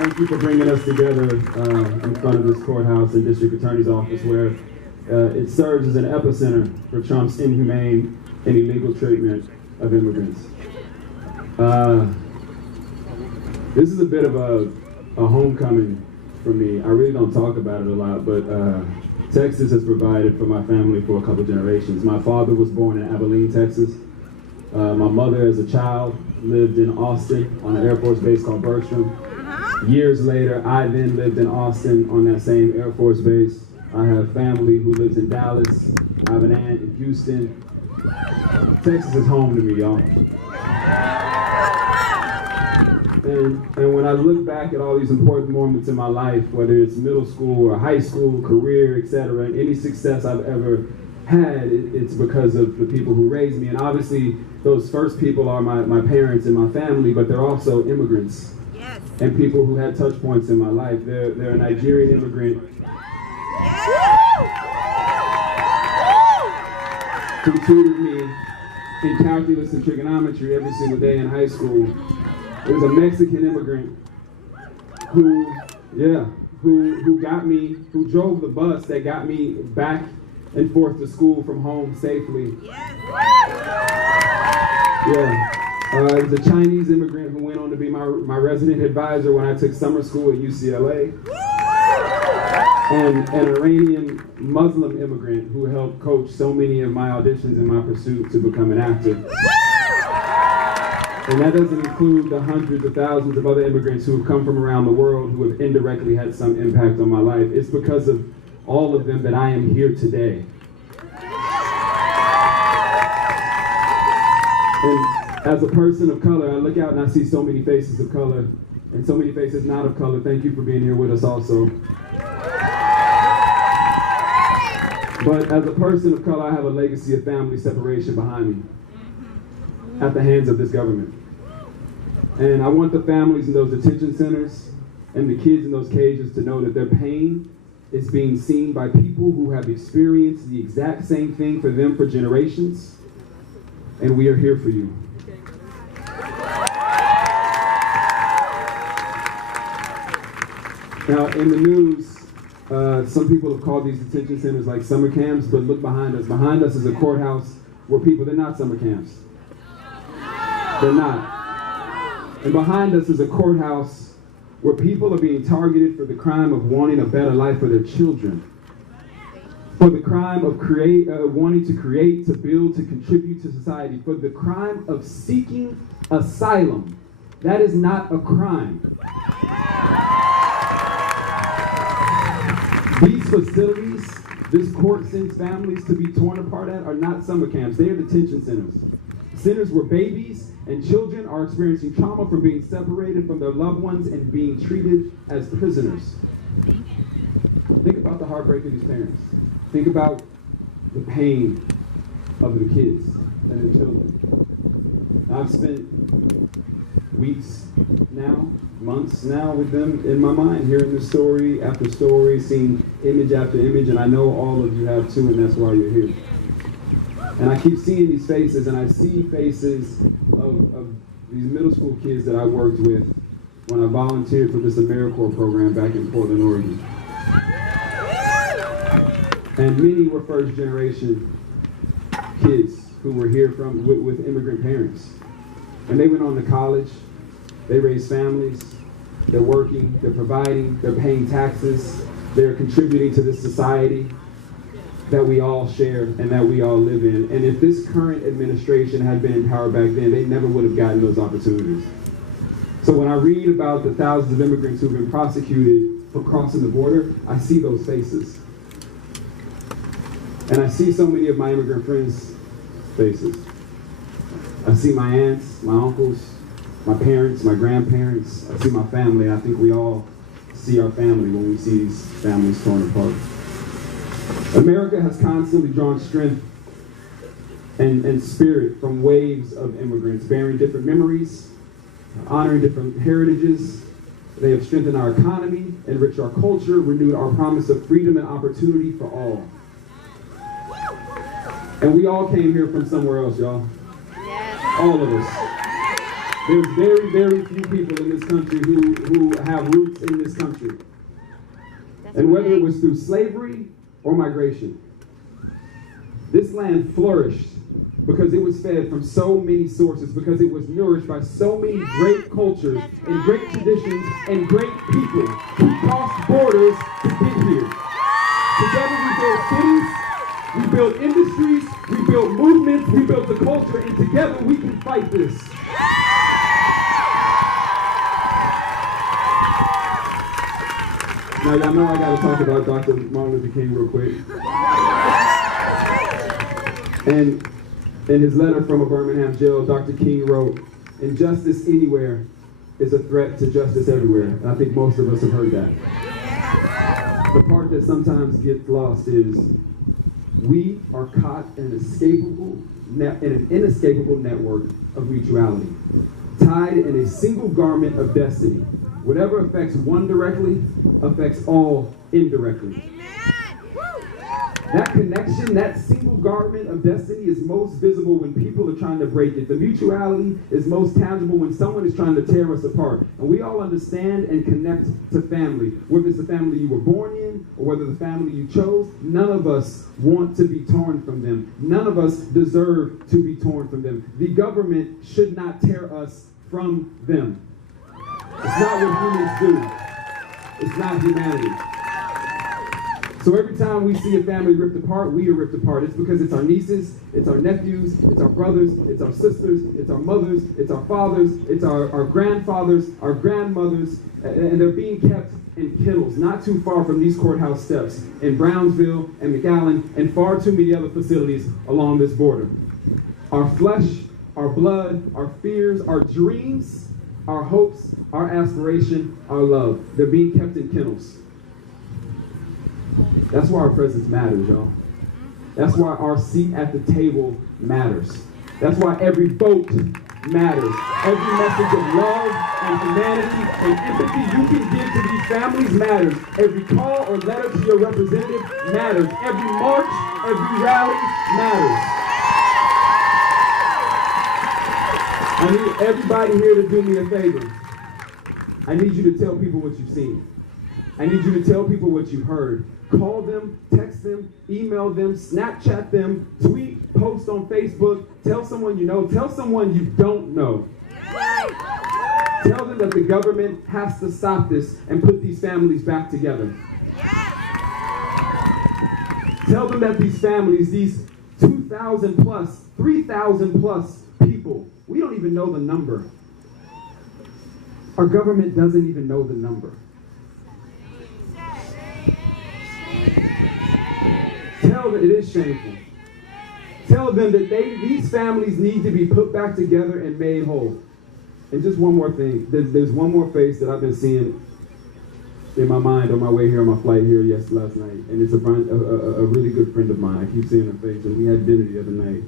Thank you for bringing us together in front of this courthouse and district attorney's office where it serves as an epicenter for Trump's inhumane and illegal treatment of immigrants. This is a bit of a homecoming for me. I really don't talk about it a lot, but Texas has provided for my family for a couple generations. My father was born in Abilene, Texas. My mother, as a child, lived in Austin on an Air Force base called Bergstrom. Years later, I then lived in Austin on that same Air Force base. I have family who lives in Dallas. I have an aunt in Houston. Texas is home to me, y'all. And when I look back at all these important moments in my life, whether it's middle school or high school, career, etc., any success I've ever had, it's because of the people who raised me. And obviously, those first people are my parents and my family, but they're also immigrants. Yes. And people who had touch points in my life. They're a Nigerian immigrant. Who tutored me in calculus and trigonometry every single day in high school. There was a Mexican immigrant who got me, who drove the bus that got me back and forth to school from home safely. There was a Chinese immigrant who went on to be my resident advisor when I took summer school at UCLA. And an Iranian Muslim immigrant who helped coach so many of my auditions in my pursuit to become an actor. And that doesn't include the hundreds of thousands of other immigrants who have come from around the world who have indirectly had some impact on my life. It's because of all of them that I am here today. And as a person of color, I look out and I see so many faces of color and so many faces not of color. Thank you for being here with us also. But as a person of color, I have a legacy of family separation behind me at the hands of this government. And I want the families in those detention centers and the kids in those cages to know that their pain is being seen by people who have experienced the exact same thing for them for generations. And we are here for you. Now, in the news, some people have called these detention centers like summer camps, but look behind us. Behind us is a courthouse where they're not summer camps. They're not. And behind us is a courthouse where people are being targeted for the crime of wanting a better life for their children. For the crime of wanting to create, to build, to contribute to society. For the crime of seeking asylum. That is not a crime. These facilities, this court sends families to be torn apart at, are not summer camps. They are detention centers. Centers where babies and children are experiencing trauma from being separated from their loved ones and being treated as prisoners. Think about the heartbreak of these parents. Think about the pain of the kids and the children. I've spent weeks now, months now with them in my mind, hearing the story after story, seeing image after image, and I know all of you have too, and that's why you're here. And I keep seeing these faces, and I see faces of these middle school kids that I worked with when I volunteered for this AmeriCorps program back in Portland, Oregon. And many were first generation kids who were here with immigrant parents. And they went on to college, they raised families, they're working, they're providing, they're paying taxes, they're contributing to this society that we all share and that we all live in. And if this current administration had been in power back then, they never would have gotten those opportunities. So when I read about the thousands of immigrants who've been prosecuted for crossing the border, I see those faces. And I see so many of my immigrant friends' faces. I see my aunts, my uncles, my parents, my grandparents. I see my family. I think we all see our family when we see these families torn apart. America has constantly drawn strength and spirit from waves of immigrants, bearing different memories, honoring different heritages. They have strengthened our economy, enriched our culture, renewed our promise of freedom and opportunity for all. And we all came here from somewhere else, y'all. Yes. All of us. There's very, very few people in this country who have roots in this country. And whether it was through slavery or migration, this land flourished because it was fed from so many sources, because it was nourished by so many great cultures and great traditions and great people who crossed borders to get here. Together we built cities, we built industries, we built movements, we built a culture, and together we can fight this. Now, y'all know I gotta talk about Dr. Martin Luther King real quick. And in his letter from a Birmingham jail, Dr. King wrote, "Injustice anywhere is a threat to justice everywhere." And I think most of us have heard that. The part that sometimes gets lost is we are caught in an inescapable network of mutuality, tied in a single garment of destiny. Whatever affects one directly affects all indirectly. That connection, that single garment of destiny is most visible when people are trying to break it. The mutuality is most tangible when someone is trying to tear us apart. And we all understand and connect to family. Whether it's the family you were born in or whether the family you chose, none of us want to be torn from them. None of us deserve to be torn from them. The government should not tear us from them. It's not what humans do. It's not humanity. So every time we see a family ripped apart, we are ripped apart. It's because it's our nieces, it's our nephews, it's our brothers, it's our sisters, it's our mothers, it's our fathers, it's our grandfathers, our grandmothers, and they're being kept in kennels not too far from these courthouse steps in Brownsville and McAllen and far too many other facilities along this border. Our flesh, our blood, our fears, our dreams, our hopes, our aspiration, our love, they're being kept in kennels. That's why our presence matters, y'all. That's why our seat at the table matters. That's why every vote matters. Every message of love and humanity and empathy you can give to these families matters. Every call or letter to your representative matters. Every march, every rally matters. I need everybody here to do me a favor. I need you to tell people what you've seen. I need you to tell people what you've heard. Call them, text them, email them, Snapchat them, tweet, post on Facebook, tell someone you know, tell someone you don't know. Tell them that the government has to stop this and put these families back together. Tell them that these families, these 2,000 plus, 3,000 plus people, we don't even know the number. Our government doesn't even know the number. Tell them it is shameful. Tell them that these families need to be put back together and made whole. And just one more thing. There's one more face that I've been seeing in my mind on my way here on my flight here last night. And it's a really good friend of mine. I keep seeing her face. And we had dinner the other night.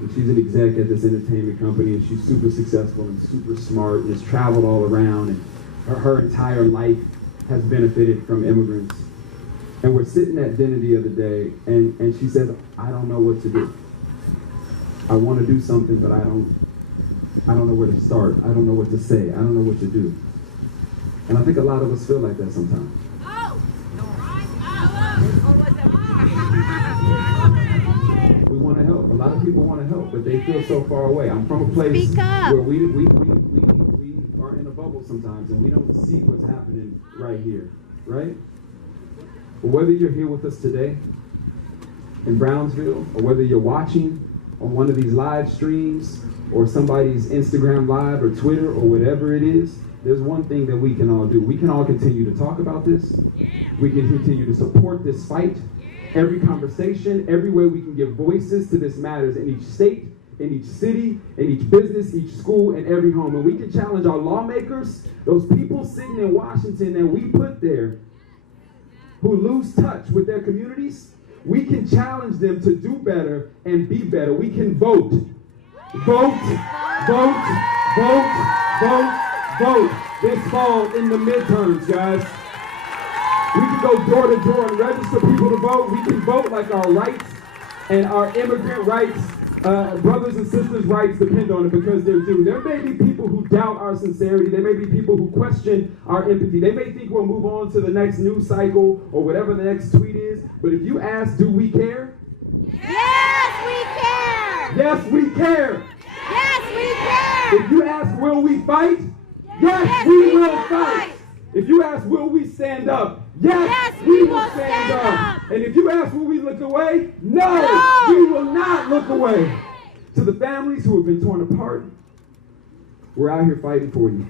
And she's an exec at this entertainment company. And she's super successful and super smart and has traveled all around. And her entire life has benefited from immigrants. And we're sitting at dinner the other day, and she says, I don't know what to do. I want to do something, but I don't know where to start. I don't know what to say. I don't know what to do. And I think a lot of us feel like that sometimes. We want to help. A lot of people want to help, but they feel so far away. I'm from a place where we are in a bubble sometimes, and we don't see what's happening right here, right? But whether you're here with us today in Brownsville, or whether you're watching on one of these live streams, or somebody's Instagram live or Twitter or whatever it is, there's one thing that we can all do. We can all continue to talk about this. We can continue to support this fight. Every conversation, every way we can give voices to this matters in each state, in each city, in each business, each school, and every home. And we can challenge our lawmakers, those people sitting in Washington that we put there, who lose touch with their communities. We can challenge them to do better and be better. We can vote. Vote, vote, vote, vote, vote this fall in the midterms, guys. We can go door to door and register people to vote. We can vote like our rights and our immigrant rights brothers and sisters' rights depend on it because they're due. There may be people who doubt our sincerity. There may be people who question our empathy. They may think we'll move on to the next news cycle or whatever the next tweet is. But if you ask, do we care? Yes, we care. Yes, we care. Yes, we care. If you ask, will we fight? Yes, we will fight. If you ask, will we stand up? Yes, we will stand up. And if you ask, will we look away? No, we will not look away. To the families who have been torn apart, we're out here fighting for you.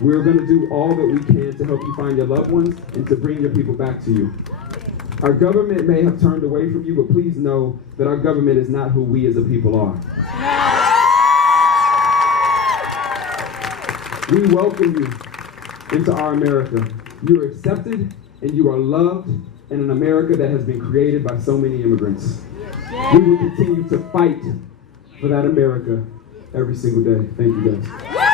We're going to do all that we can to help you find your loved ones and to bring your people back to you. Our government may have turned away from you, but please know that our government is not who we as a people are. We welcome you into our America. You are accepted and you are loved in an America that has been created by so many immigrants. We will continue to fight for that America every single day. Thank you, guys.